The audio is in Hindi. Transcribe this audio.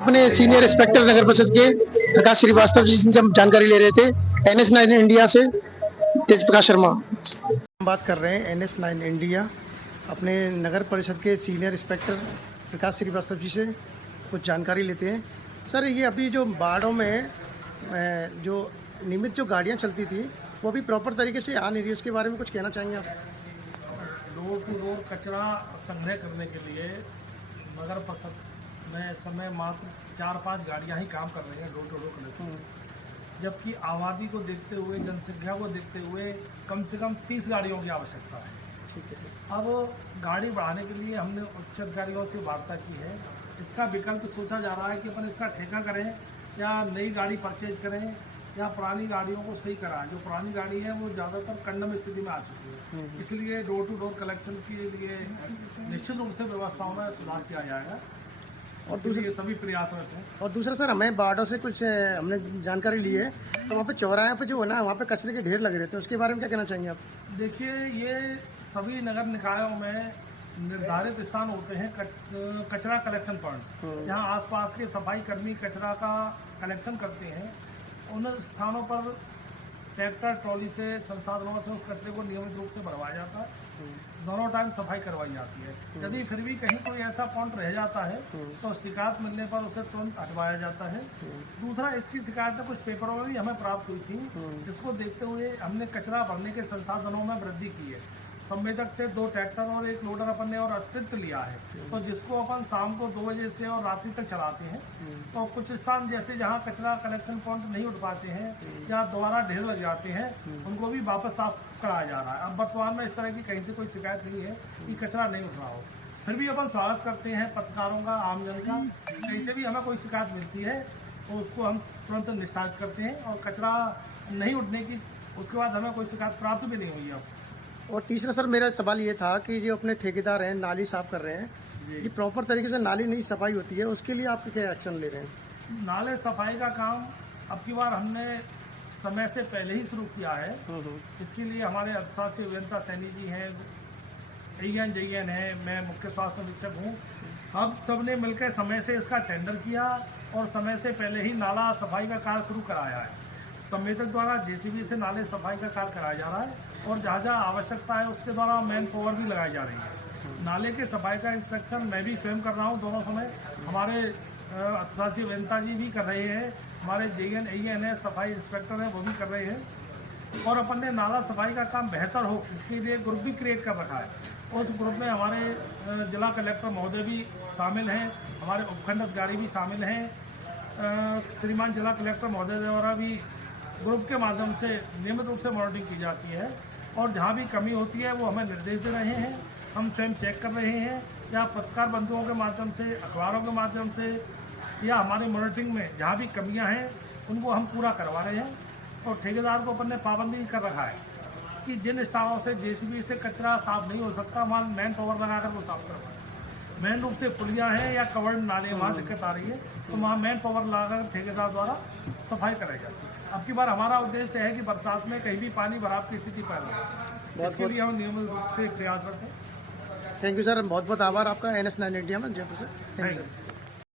अपने सीनियर इंस्पेक्टर नगर परिषद के प्रकाश श्रीवास्तव जी से हम जानकारी ले रहे थे। NS9 इंडिया से तेज प्रकाश शर्मा हम बात कर रहे हैं। NS9 इंडिया अपने नगर परिषद के सीनियर इंस्पेक्टर प्रकाश श्रीवास्तव जी से कुछ जानकारी लेते हैं। सर, ये अभी जो बाड़ों में जो नियमित जो गाड़ियाँ चलती थी वो अभी प्रॉपर तरीके से आ नहीं रही, उसके बारे में कुछ कहना चाहेंगे आप? डोर टू डोर कचरा संग्रह करने के लिए नगर परिषद में समय मात्र 4-5 गाड़ियां ही काम कर रही हैं डोर टू डोर कलेक्शन, जबकि आबादी को देखते हुए, जनसंख्या को देखते हुए कम से कम 30 गाड़ियों की आवश्यकता है। ठीक है सर। अब गाड़ी बढ़ाने के लिए हमने उच्च अधिकारियों से वार्ता की है। इसका विकल्प सोचा जा रहा है कि अपन इसका ठेका करें या नई गाड़ी परचेज करें या पुरानी गाड़ियों को सही कराएं। जो पुरानी गाड़ी है वो ज़्यादातर कंडम स्थिति में आ चुकी है, इसलिए डोर टू डोर कलेक्शन के लिए निश्चित रूप से व्यवस्थाओं में सुधार किया जाएगा और दूसरे सभी प्रयासरत हैं। और दूसरा सर, हमें बाड़ों से कुछ हमने जानकारी ली है, तो वहाँ पे चौराहे पे जो है ना, वहाँ पे कचरे के ढेर लगे रहते हैं, उसके बारे में क्या कहना चाहेंगे आप? देखिए, ये सभी नगर निकायों में निर्धारित स्थान होते हैं कचरा कलेक्शन पॉइंट, जहाँ आसपास के सफाई कर्मी कचरा का कलेक्शन करते हैं। उन स्थानों पर ट्रैक्टर ट्रॉली से संसाधनों से उस कचरे को नियमित रूप से भरवाया जाता है। दोनों टाइम सफाई करवाई जाती है। यदि फिर भी कहीं कोई ऐसा पॉइंट रह जाता है तो शिकायत मिलने पर उसे तुरंत हटवाया जाता है। दूसरा, इसकी शिकायतें कुछ पेपरों में भी हमें प्राप्त हुई थी, जिसको देखते हुए हमने कचरा भरने के संसाधनों में वृद्धि की है। संवेदक से 2 ट्रैक्टर और 1 लोडर अपन ने और अतिरिक्त लिया है, तो जिसको अपन शाम को 2 बजे से और रात्रि तक चलाते हैं। तो कुछ स्थान जैसे जहाँ कचरा कलेक्शन पॉइंट नहीं उठ पाते हैं या दोबारा ढेर लग जाते हैं, उनको भी वापस साफ कराया जा रहा है। अब वर्तमान में इस तरह की कहीं से कोई शिकायत नहीं है कि कचरा नहीं उठ रहा हो। फिर भी अपन स्वागत करते हैं पत्रकारों का, आमजन का। कहीं से भी हमें कोई शिकायत मिलती है तो उसको हम तुरंत निस्तारित करते हैं, और कचरा नहीं उठने की उसके बाद हमें कोई शिकायत प्राप्त भी नहीं हुई अब। और तीसरा सर, मेरा सवाल ये था कि जो अपने ठेकेदार हैं नाली साफ कर रहे हैं, ये प्रॉपर तरीके से नाली नहीं सफाई होती है, उसके लिए आप क्या एक्शन ले रहे हैं? नाले सफाई का काम अब की बार हमने समय से पहले ही शुरू किया है। इसके लिए हमारे अधिशासी अभियंता सैनी जी हैं, AN JN है, मैं मुख्य स्वास्थ्य अधीक्षक हूँ। अब सबने मिलकर समय से इसका टेंडर किया और समय से पहले ही नाला सफाई का कार्य शुरू कराया है। संवेदक द्वारा JCB से नाले सफाई का कार्य कराया जा रहा है, और जहाँ जहाँ आवश्यकता है उसके द्वारा मैन पावर भी लगाई जा रही है। नाले के सफाई का इंस्पेक्शन मैं भी स्वयं कर रहा हूँ दोनों समय, हमारे अधिशासी अभियंता जी भी कर रहे हैं, हमारे JN AN है, सफाई इंस्पेक्टर हैं, वो भी कर रहे हैं। और अपन ने नाला सफाई का काम बेहतर हो इसके लिए ग्रुप भी क्रिएट कर रखा है। उस ग्रुप में हमारे जिला कलेक्टर महोदय भी शामिल हैं, हमारे उपखंड अधिकारी भी शामिल हैं। श्रीमान जिला कलेक्टर महोदय द्वारा भी ग्रुप के माध्यम से नियमित रूप से मॉनिटरिंग की जाती है, और जहाँ भी कमी होती है वो हमें निर्देश दे रहे हैं, हम स्वयं चेक कर रहे हैं, या पत्रकार बंधुओं के माध्यम से, अखबारों के माध्यम से, या हमारी मॉनिटरिंग में जहाँ भी कमियाँ हैं उनको हम पूरा करवा रहे हैं। और ठेकेदार को अपन ने पाबंदी कर रखा है कि जिन स्थानों से JCB से कचरा साफ नहीं हो सकता वहाँ मैन पावर लगाकर वो साफ करवाएं। मेन रूप से पुलियाँ हैं या कवर्ड नाले वहाँ दिक्कत आ रही है, तो वहाँ मैन पावर लगाकर ठेकेदार द्वारा सफाई कराई जाती है। अब की बार हमारा उद्देश्य है कि बरसात में कहीं भी पानी भराव की स्थिति पैदा हो, इसके लिए हम नियमित रूप से प्रयासरत हैं। थैंक यू सर, बहुत बहुत आभार आपका NS9 इंडिया में जयपुर से। Thank you.